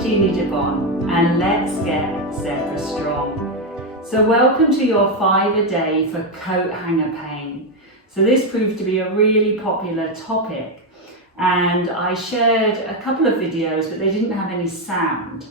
Jeannie Di Bon, and let's get zebrastrong. So welcome to your 5 a day for coat hanger pain. So this proved to be a really popular topic, and I shared a couple of videos but they didn't have any sound.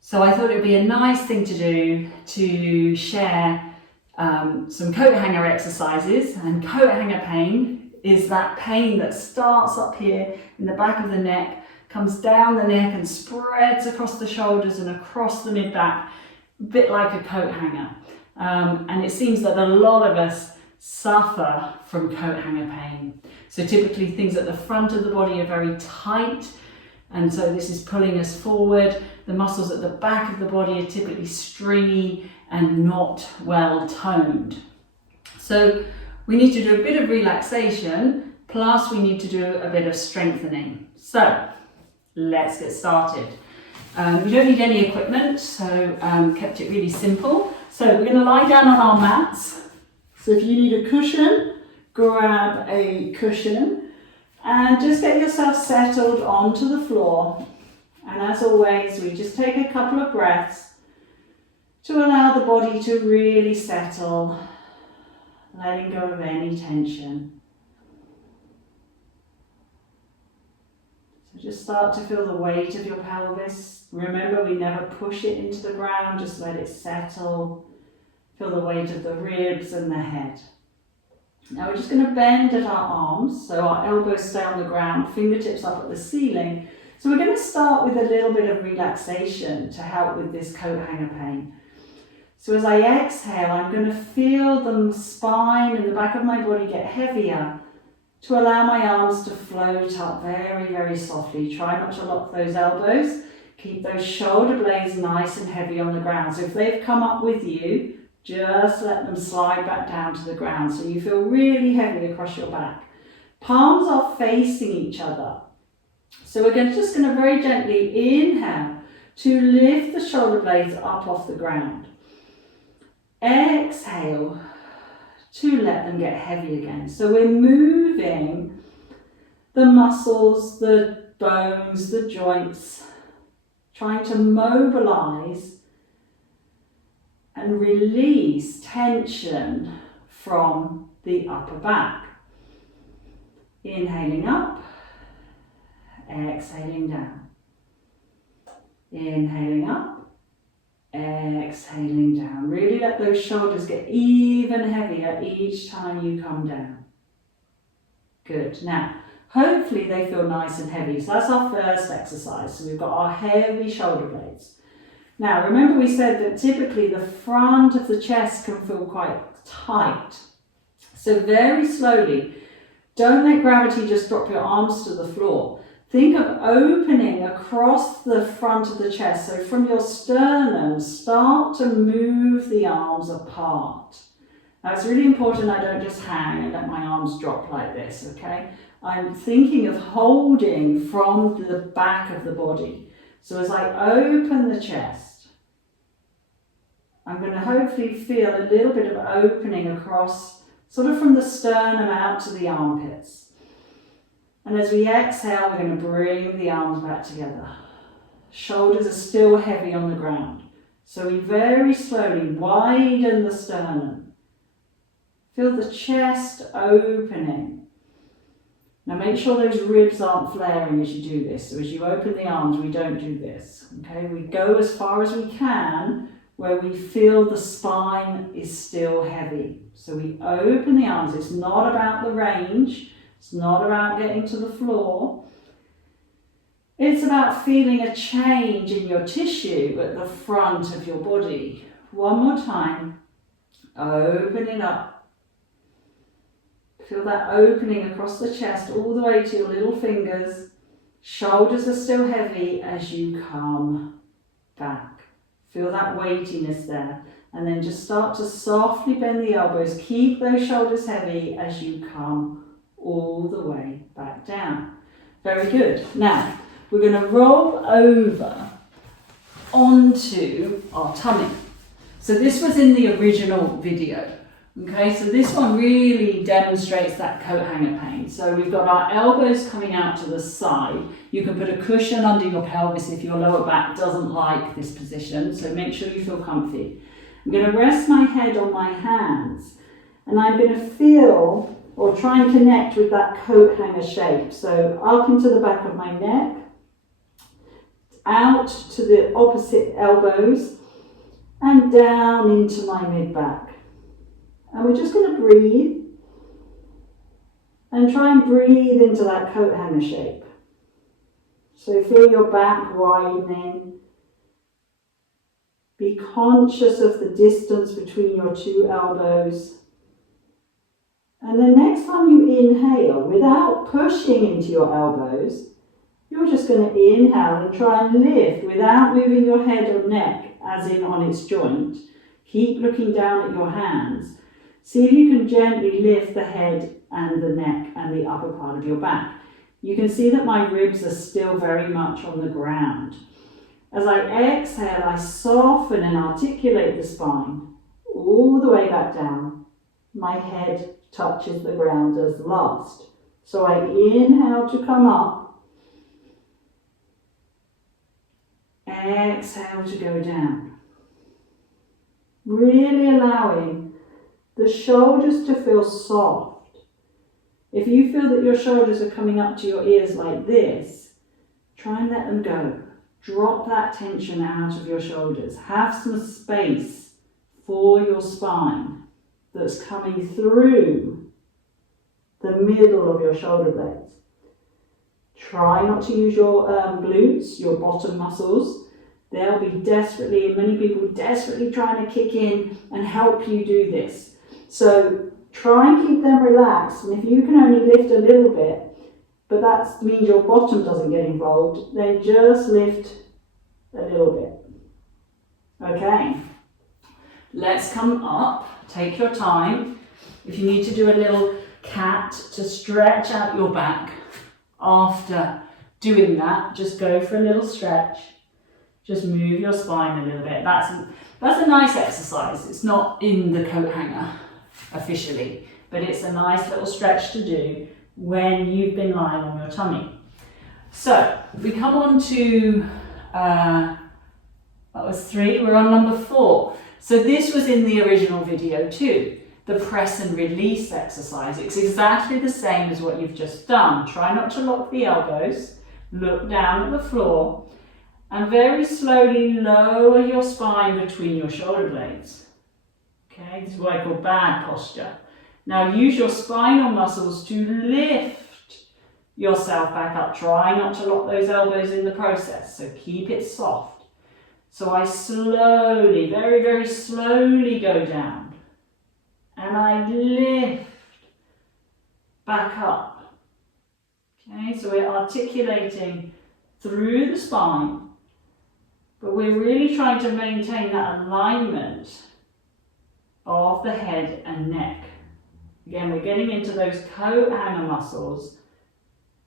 So I thought it would be a nice thing to do to share some coat hanger exercises. And coat hanger pain is that pain that starts up here in the back of the neck, comes down the neck and spreads across the shoulders and across the mid-back, a bit like a coat hanger. And it seems that a lot of us suffer from coat hanger pain. So typically things at the front of the body are very tight, and so this is pulling us forward. The muscles at the back of the body are typically stringy and not well toned. So we need to do a bit of relaxation, plus we need to do a bit of strengthening. So let's get started. You don't need any equipment, so kept it really simple. So we're going to lie down on our mats. So if you need a cushion, grab a cushion and just get yourself settled onto the floor. And as always, we just take a couple of breaths to allow the body to really settle, letting go of any tension. So just start to feel the weight of your pelvis. Remember, we never push it into the ground, just let it settle. Feel the weight of the ribs and the head. Now we're just going to bend at our arms, so our elbows stay on the ground, fingertips up at the ceiling. So we're going to start with a little bit of relaxation to help with this coat hanger pain. So as I exhale, I'm going to feel the spine and the back of my body get heavier to allow my arms to float up very, very softly. Try not to lock those elbows. Keep those shoulder blades nice and heavy on the ground. So if they've come up with you, just let them slide back down to the ground so you feel really heavy across your back. Palms are facing each other. So we're just going to very gently inhale to lift the shoulder blades up off the ground. Exhale to let them get heavy again. So we're moving the muscles, the bones, the joints, trying to mobilize and release tension from the upper back. Inhaling up, exhaling down. Inhaling up, exhaling down. Really let those shoulders get even heavier each time you come down. Good. Now, hopefully they feel nice and heavy. So that's our first exercise. So we've got our heavy shoulder blades. Now, remember we said that typically the front of the chest can feel quite tight. So very slowly, don't let gravity just drop your arms to the floor. Think of opening across the front of the chest. So from your sternum, start to move the arms apart. Now it's really important I don't just hang and let my arms drop like this, okay? I'm thinking of holding from the back of the body. So as I open the chest, I'm going to hopefully feel a little bit of opening across, sort of from the sternum out to the armpits. And as we exhale, we're going to bring the arms back together. Shoulders are still heavy on the ground. So we very slowly widen the sternum. Feel the chest opening. Now make sure those ribs aren't flaring as you do this. So as you open the arms, we don't do this. Okay, we go as far as we can where we feel the spine is still heavy. So we open the arms. It's not about the range. It's not about getting to the floor. It's about feeling a change in your tissue at the front of your body. One more time. Open it up. Feel that opening across the chest all the way to your little fingers. Shoulders are still heavy as you come back. Feel that weightiness there. And then just start to softly bend the elbows. Keep those shoulders heavy as you come all the way back down. Very good. Now, we're going to roll over onto our tummy. So this was in the original video. Okay, so this one really demonstrates that coat hanger pain. So we've got our elbows coming out to the side. You can put a cushion under your pelvis if your lower back doesn't like this position, so make sure you feel comfy. I'm going to rest my head on my hands, and I'm going to feel or try and connect with that coat hanger shape. So up into the back of my neck, out to the opposite elbows, and down into my mid-back. And we're just going to breathe and try and breathe into that coat hanger shape. So feel your back widening. Be conscious of the distance between your two elbows. And the next time you inhale, without pushing into your elbows, you're just going to inhale and try and lift without moving your head or neck, as in on its joint. Keep looking down at your hands. See if you can gently lift the head and the neck and the upper part of your back. You can see that my ribs are still very much on the ground. As I exhale, I soften and articulate the spine all the way back down. My head touches the ground as last. So I inhale to come up. Exhale to go down. Really allowing the shoulders to feel soft. If you feel that your shoulders are coming up to your ears like this, try and let them go. Drop that tension out of your shoulders. Have some space for your spine that's coming through the middle of your shoulder blades. Try not to use your glutes, your bottom muscles. They'll be many people desperately trying to kick in and help you do this. So try and keep them relaxed, and if you can only lift a little bit, but that means your bottom doesn't get involved, then just lift a little bit. Okay, let's come up, take your time. If you need to do a little cat to stretch out your back, after doing that, just go for a little stretch. Just move your spine a little bit. That's a nice exercise. It's not in the coat hanger officially, but it's a nice little stretch to do when you've been lying on your tummy. So we come on to, that was 3, we're on number 4. So this was in the original video too, the press and release exercise. It's exactly the same as what you've just done. Try not to lock the elbows, look down at the floor, and very slowly lower your spine between your shoulder blades. Okay, this is what I call bad posture. Now use your spinal muscles to lift yourself back up. Try not to lock those elbows in the process, so keep it soft. So I slowly, very, very slowly go down, and I lift back up. Okay, so we're articulating through the spine, but we're really trying to maintain that alignment of the head and neck. Again, we're getting into those coat hanger muscles,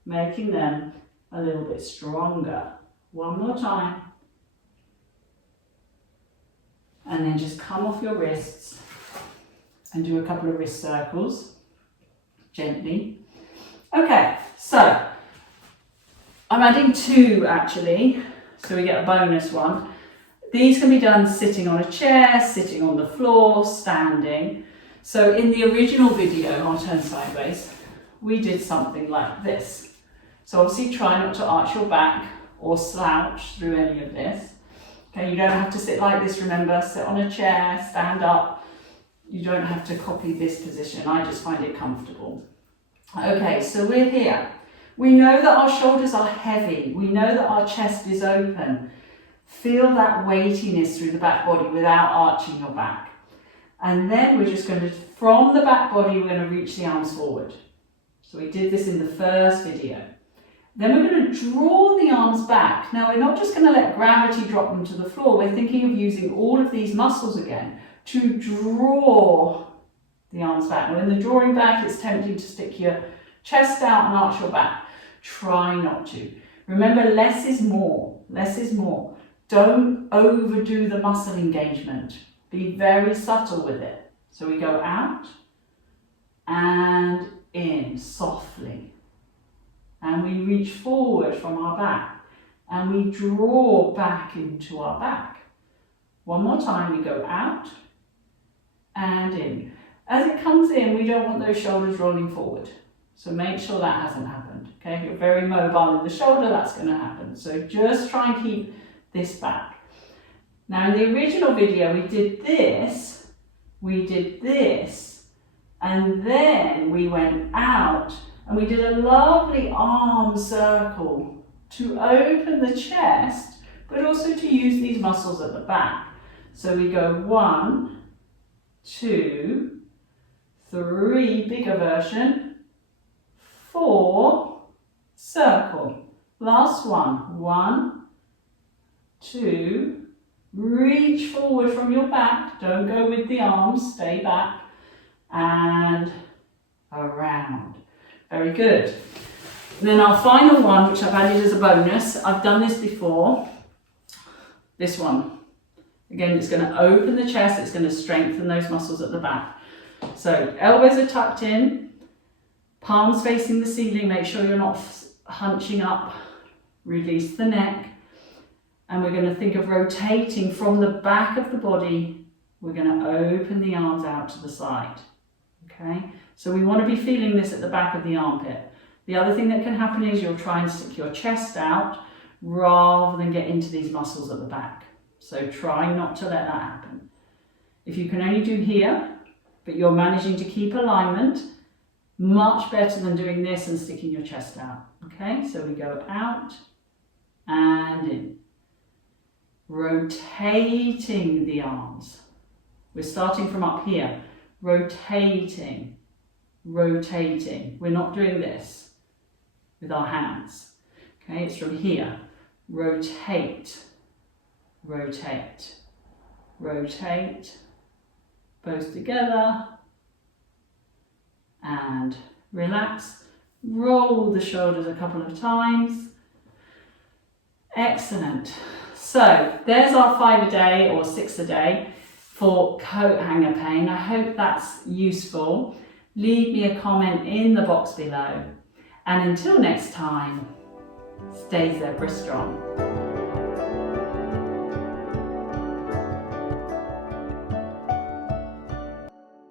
making them a little bit stronger. One more time. And then just come off your wrists and do a couple of wrist circles, gently. Okay, so I'm adding 2 actually, so we get a bonus one. These can be done sitting on a chair, sitting on the floor, standing. So in the original video, I'll turn sideways, we did something like this. So obviously try not to arch your back or slouch through any of this. Okay, you don't have to sit like this, remember, sit on a chair, stand up. You don't have to copy this position, I just find it comfortable. Okay, so we're here. We know that our shoulders are heavy, we know that our chest is open. Feel that weightiness through the back body without arching your back. And then we're just going to, from the back body, we're going to reach the arms forward. So we did this in the first video. Then we're going to draw the arms back. Now we're not just going to let gravity drop them to the floor, we're thinking of using all of these muscles again to draw the arms back. Now in the drawing back, it's tempting to stick your chest out and arch your back. Try not to. Remember, less is more. Less is more. Don't overdo the muscle engagement. Be very subtle with it. So we go out and in softly. And we reach forward from our back and we draw back into our back. One more time, we go out and in. As it comes in, we don't want those shoulders rolling forward. So make sure that hasn't happened. Okay, if you're very mobile in the shoulder, that's going to happen. So just try and keep this back. Now in the original video, we did this, and then we went out and we did a lovely arm circle to open the chest, but also to use these muscles at the back. So we go 1, 2, 3, bigger version, 4, circle. Last one, 1, 2, reach forward from your back, don't go with the arms, stay back, and around. Very good. And then our final one, which I've added as a bonus, I've done this before, this one. Again, it's going to open the chest, it's going to strengthen those muscles at the back. So elbows are tucked in, palms facing the ceiling, make sure you're not hunching up, release the neck. And we're going to think of rotating from the back of the body. We're going to open the arms out to the side. Okay, so we want to be feeling this at the back of the armpit. The other thing that can happen is you'll try and stick your chest out rather than get into these muscles at the back. So try not to let that happen. If you can only do here, but you're managing to keep alignment, much better than doing this and sticking your chest out. Okay, so we go out and in. Rotating the arms. We're starting from up here. Rotating, rotating. We're not doing this with our hands. Okay, it's from here. Rotate, rotate, rotate. Both together. And relax. Roll the shoulders a couple of times. Excellent. So there's our 5 a day or 6 a day for coat hanger pain. I hope that's useful. Leave me a comment in the box below. And until next time, stay zebra strong.